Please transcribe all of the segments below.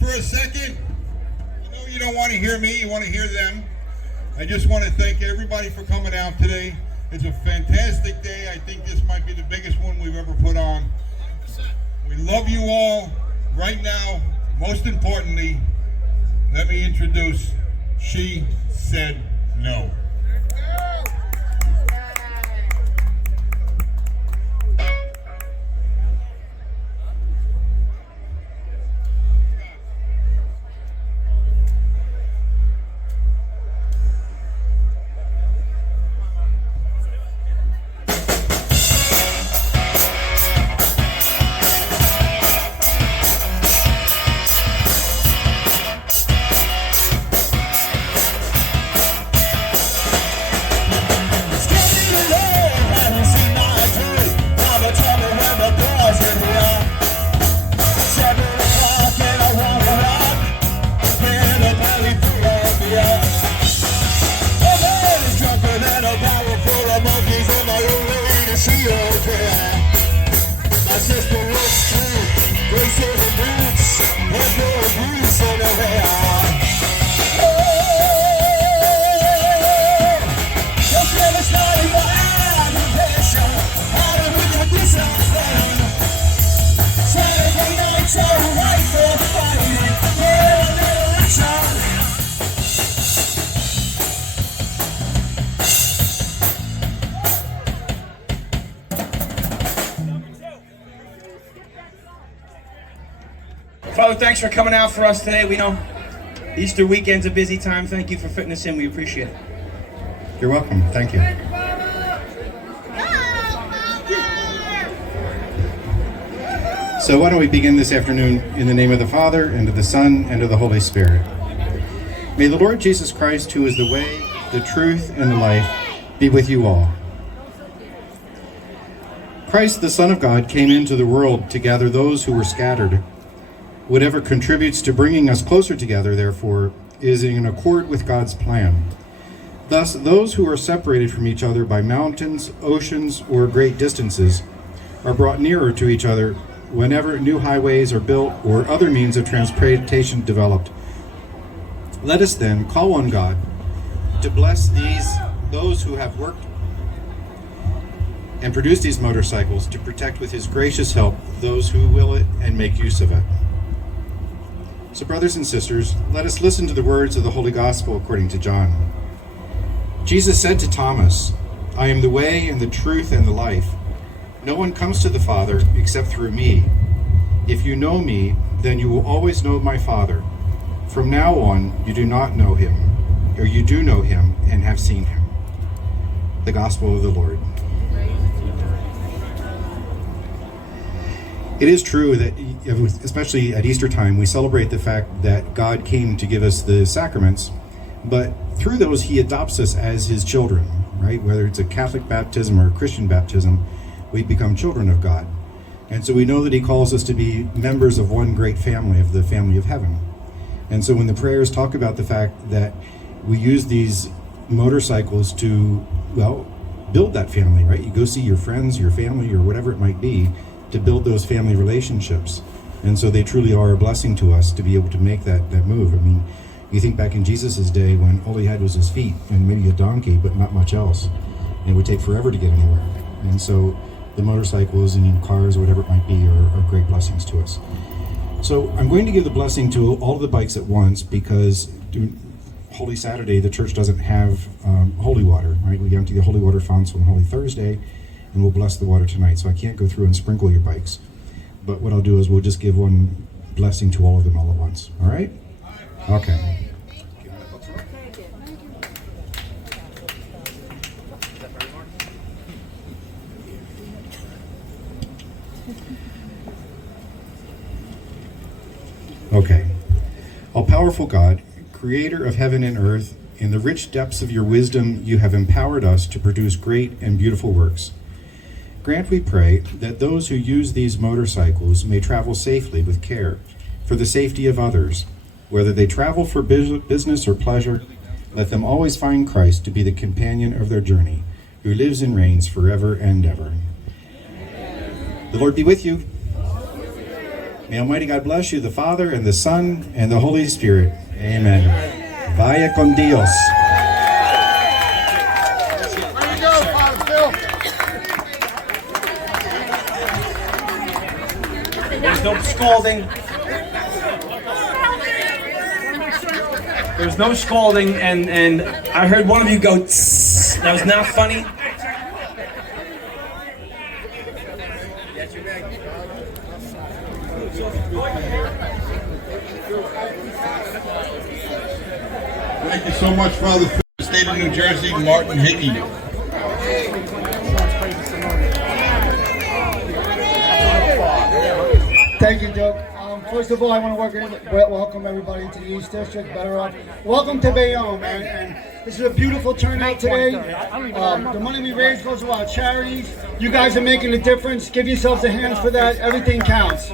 for a second? I know you don't want to hear me, you want to hear them. I just want to thank everybody for coming out today. It's a fantastic day. I think this might be the biggest one we've ever put on. We love you all. Right now, most importantly, let me introduce She Said No. Father, thanks for coming out for us today. We know Easter weekend's a busy time. Thank you for fitting us in. We appreciate it. You're welcome. Thank you. So why don't we begin this afternoon in the name of the Father, and of the Son, and of the Holy Spirit. May the Lord Jesus Christ, who is the way, the truth, and the life, be with you all. Christ, the Son of God, came into the world to gather those who were scattered. Whatever contributes to bringing us closer together, therefore, is in accord with God's plan. Thus, those who are separated from each other by mountains, oceans, or great distances are brought nearer to each other whenever new highways are built or other means of transportation developed. Let us then call on God to bless those who have worked and produced these motorcycles, to protect with his gracious help those who will it and make use of it. So, brothers and sisters, let us listen to the words of the Holy Gospel according to John. Jesus said to Thomas, "I am the way and the truth and the life. No one comes to the Father except through me. If you know me, then you will always know my Father. From now on, you do not know him, or you do know him and have seen him." The Gospel of the Lord. It is true that, especially at Easter time, we celebrate the fact that God came to give us the sacraments, but through those he adopts us as his children, right? Whether it's a Catholic baptism or a Christian baptism, we become children of God. And so we know that he calls us to be members of one great family, of the family of heaven. And so when the prayers talk about the fact that we use these motorcycles to, well, build that family, right? You go see your friends, your family, or whatever it might be, to build those family relationships. And so they truly are a blessing to us to be able to make that move. I mean, you think back in Jesus' day when all he had was his feet and maybe a donkey, but not much else. And it would take forever to get anywhere. And so the motorcycles and cars or whatever it might be are great blessings to us. So I'm going to give the blessing to all of the bikes at once, because Holy Saturday, the church doesn't have holy water, right? We empty the holy water founts on Holy Thursday, and we'll bless the water tonight. So I can't go through and sprinkle your bikes. But what I'll do is we'll just give one blessing to all of them all at once. All right? Okay. Okay. All-powerful God, creator of heaven and earth, in the rich depths of your wisdom, you have empowered us to produce great and beautiful works. Grant, we pray, that those who use these motorcycles may travel safely with care for the safety of others. Whether they travel for business or pleasure, let them always find Christ to be the companion of their journey, who lives and reigns forever and ever. Amen. The Lord be with you. May Almighty God bless you, the Father, and the Son, and the Holy Spirit. Amen. Vaya con Dios. There you go, Father Phil. There's no scalding. There's no scalding, and I heard one of you go, tss. That was not funny. Thank you so much, Father Phil. State of New Jersey, Martin Hickey. Thank you, Doug. First of all, I want to welcome everybody to the East District. Better off. Welcome to Bayonne, man. And this is a beautiful turnout today. The money we raise goes to our charities. You guys are making a difference. Give yourselves a hand for that. Everything counts.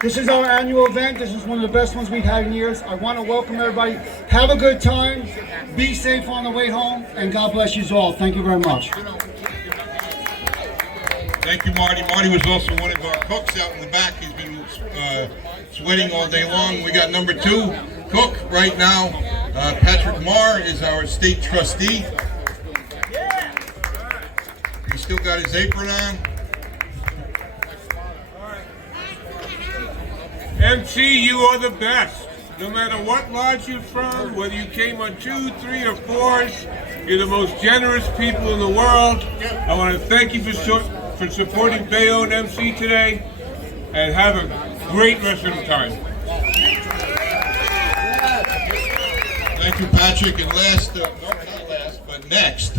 This is our annual event. This is one of the best ones we've had in years. I want to welcome everybody. Have a good time. Be safe on the way home. And God bless you all. Thank you very much. Thank you, Marty. Marty was also one of our cooks out in the back. He's been sweating all day long. We got number 2 cook right now. Patrick Marr is our state trustee. He's still got his apron on. MC, you are the best. No matter what lodge you're from, whether you came on 2, 3, or 4s, you're the most generous people in the world. I want to thank you for supporting Bayonne MC today, and have a great rest of the time. Thank you, Patrick. And last, no, not last, but next,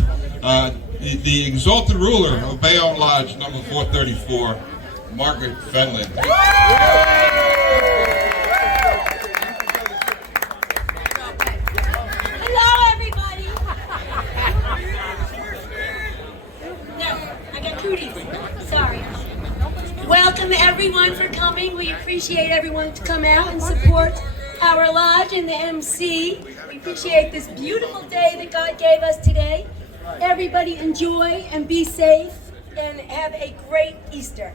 the exalted ruler of Bayonne Lodge, number 434, Margaret Fenlon. Hello, everybody. No, I got cooties. Sorry. Welcome, everyone, for coming. We appreciate everyone to come out and support our lodge and the MC. We appreciate this beautiful day that God gave us today. Everybody enjoy and be safe and have a great Easter.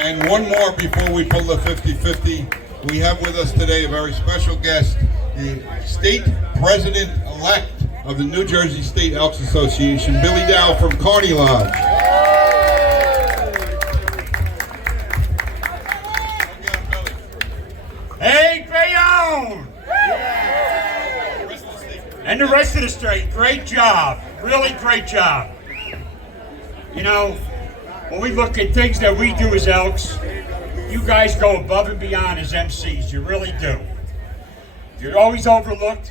And one more before we pull the 50-50. We have with us today a very special guest, the state president-elect of the New Jersey State Elks Association, Billy Dow from Carney Lodge. Hey, Bayonne! And the rest of the state, great job. Really great job. You know, when we look at things that we do as Elks, you guys go above and beyond as MCs. You really do. You're always overlooked,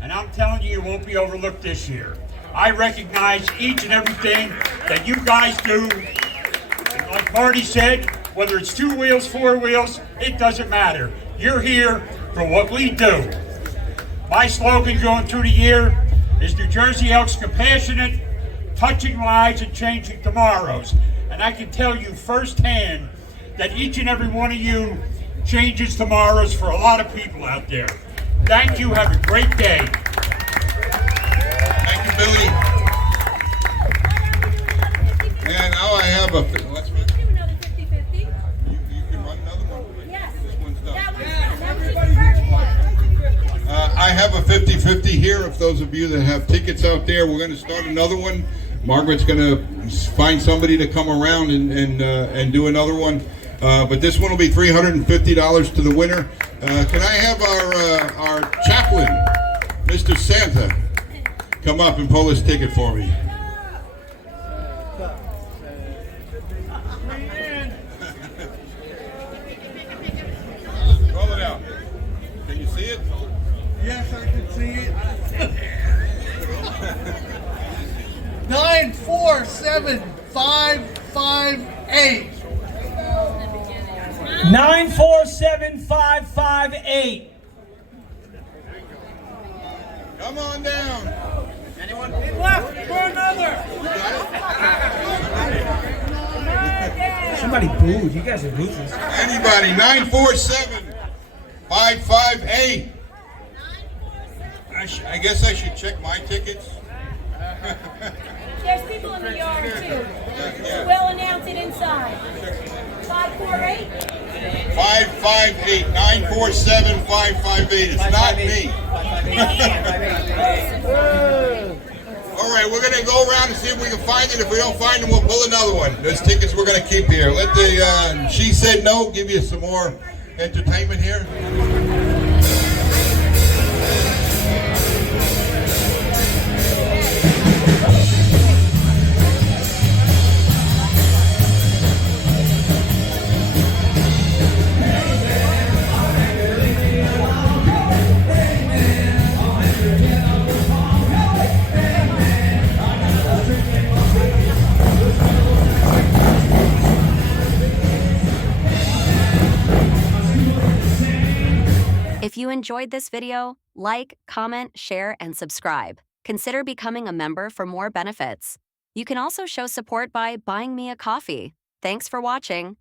and I'm telling you, you won't be overlooked this year. I recognize each and everything that you guys do. And like Marty said, whether it's 2 wheels, 4 wheels, it doesn't matter. You're here for what we do. My slogan going through the year is New Jersey Elks compassionate, touching lives and changing tomorrows. And I can tell you firsthand that each and every one of you changes tomorrows for a lot of people out there. Thank you. Have a great day. Thank you, Billy. And now I have a... Let's Do another 50-50. you can run another one. Yes. This one's done. That was the first one. I have a 50-50 here. If those of you that have tickets out there, we're going to start another one. Margaret's going to find somebody to come around and do another one. But this one will be $350 to the winner. Can I have our chaplain, Mr. Santa, come up and pull this ticket for me? Roll it out. Can you see it? Yes, I can see it. 947558. 947558. Come on down. Anyone? Left for another. Somebody booed. You guys are losers. Anybody? 947558. I guess I should check my tickets. There's people in the yard too. We'll announce it inside. 548? 558 947 558. It's not me. All right, we're going to go around and see if we can find it. If we don't find them, we'll pull another one. Those tickets we're going to keep here. Let the She Said No give you some more entertainment here. If you enjoyed this video, like, comment, share, and subscribe. Consider becoming a member for more benefits. You can also show support by buying me a coffee. Thanks for watching.